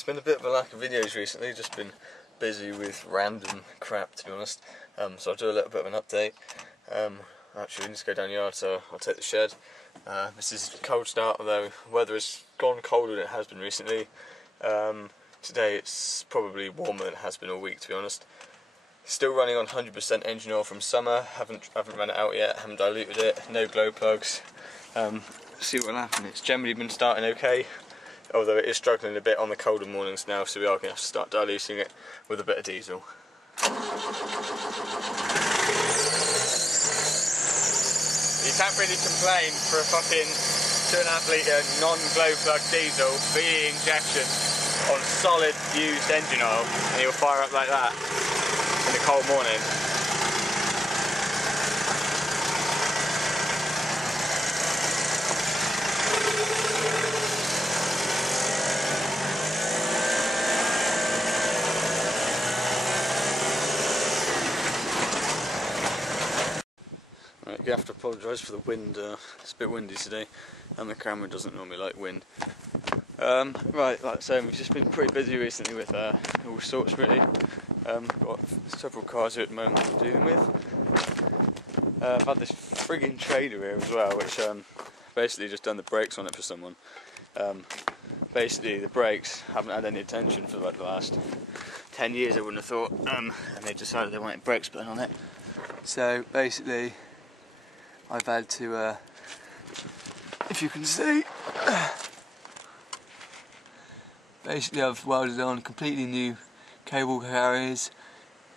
There's been a bit of a lack of videos recently, just been busy with random crap, to be honest. So I'll do a little bit of an update. Actually, we need to go down the yard, so I'll take the shed. This is a cold start, although the weather has gone colder than it has been recently. Today it's probably warmer than it has been all week, to be honest. Still running on 100% engine oil from summer, haven't run it out yet, haven't diluted it, no glow plugs. See what will happen. It's generally been starting okay, although it is struggling a bit on the colder mornings now, so we are going to have to start diluting it with a bit of diesel. You can't really complain for a fucking 2.5 litre non-glow plug diesel VE injection on solid used engine oil, and he'll fire up like that in a cold morning. I have to apologise for the wind, it's a bit windy today and the camera doesn't normally like wind. Right, like I say, we've just been pretty busy recently with all sorts really. Got several cars here at the moment I'm dealing with. I've had this frigging trailer here as well, which basically just done the brakes on it for someone. Basically the brakes haven't had any attention for like the last 10 years, I wouldn't have thought, and they decided they wanted brakes put on it. So basically I've had to, if you can see, basically I've welded on completely new cable carriers,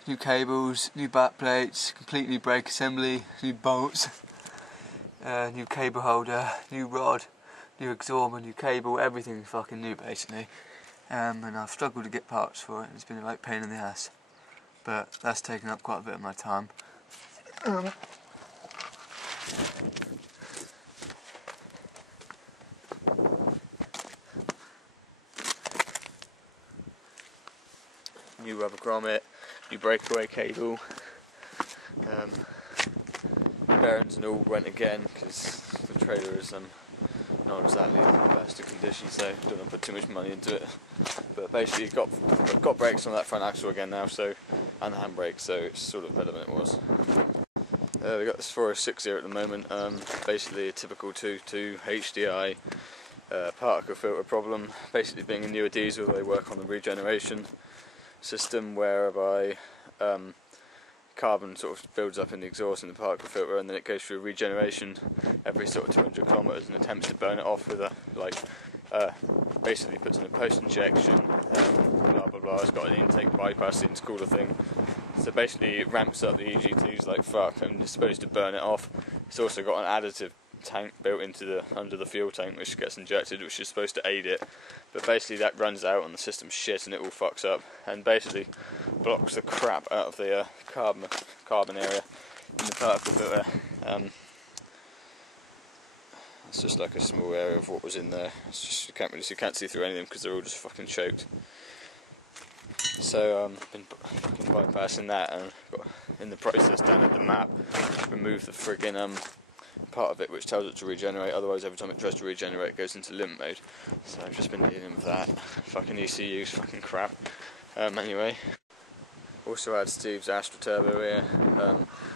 new cables, new back plates, complete new brake assembly, new bolts, new cable holder, new rod, new exorber, new cable, everything fucking new basically. And I've struggled to get parts for it, it's been a right pain in the ass, but that's taken up quite a bit of my time. New rubber grommet, new breakaway cable, bearings and all went again because the trailer is not exactly in the best of condition, so don't want to put too much money into it. But basically got brakes on that front axle again now, so, and the handbrake, so it's sort of better than it was. We got this 406 here at the moment, basically a typical 2.2 HDI particle filter problem. Basically being a newer diesel, they work on the regeneration system whereby carbon sort of builds up in the exhaust in the particle filter, and then it goes through regeneration every sort of 200 kilometers and attempts to burn it off with a basically puts in a post injection, blah blah blah. It's got an intake bypassing cooler thing, so basically it ramps up the EGTs like fuck and it's supposed to burn it off. It's also got an additive tank built into under the fuel tank which gets injected, which is supposed to aid it, but basically that runs out and the system's shit and it all fucks up and basically blocks the crap out of the carbon area in the particle filter. It's just like a small area of what was in there. It's just you can't see through any of them because they're all just fucking choked. So been fucking bypassing that and got in the process down at the map remove the friggin' part of it which tells it to regenerate, otherwise every time it tries to regenerate it goes into limp mode. So I've just been dealing with that. Fucking ECU's fucking crap. Anyway. Also had Steve's Astra Turbo here.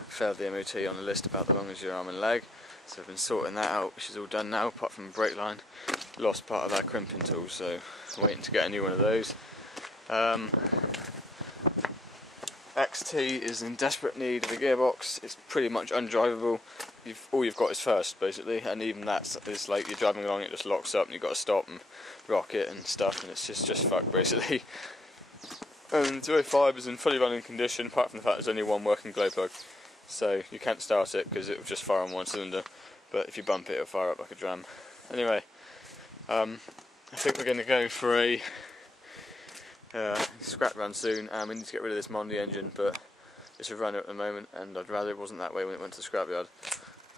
Failed the MOT on the list about the long as your arm and leg. So I've been sorting that out, which is all done now apart from a brake line. Lost part of our crimping tool, so waiting to get a new one of those. XT is in desperate need of a gearbox. It's pretty much undrivable. All you've got is first basically, and even that's it's like you're driving along, it just locks up and you've got to stop and rock it and stuff, and it's just fucked basically. And 205 is in fully running condition apart from the fact there's only one working glow plug, so you can't start it because it will just fire on one cylinder, but if you bump it it'll fire up like a dram. Anyway, I think we're going to go for a scrap run soon. We need to get rid of this Mondi engine, but it's a runner at the moment and I'd rather it wasn't that way when it went to the scrapyard.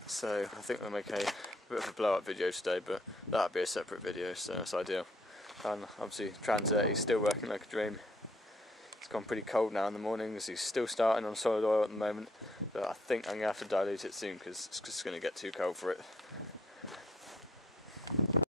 So I think we'll make a bit of a blow up video today, but that'll be a separate video, so that's ideal. And obviously Transit is still working like a dream. It's gone pretty cold now in the mornings, he's still starting on solid oil at the moment, but I think I'm going to have to dilute it soon because it's just going to get too cold for it.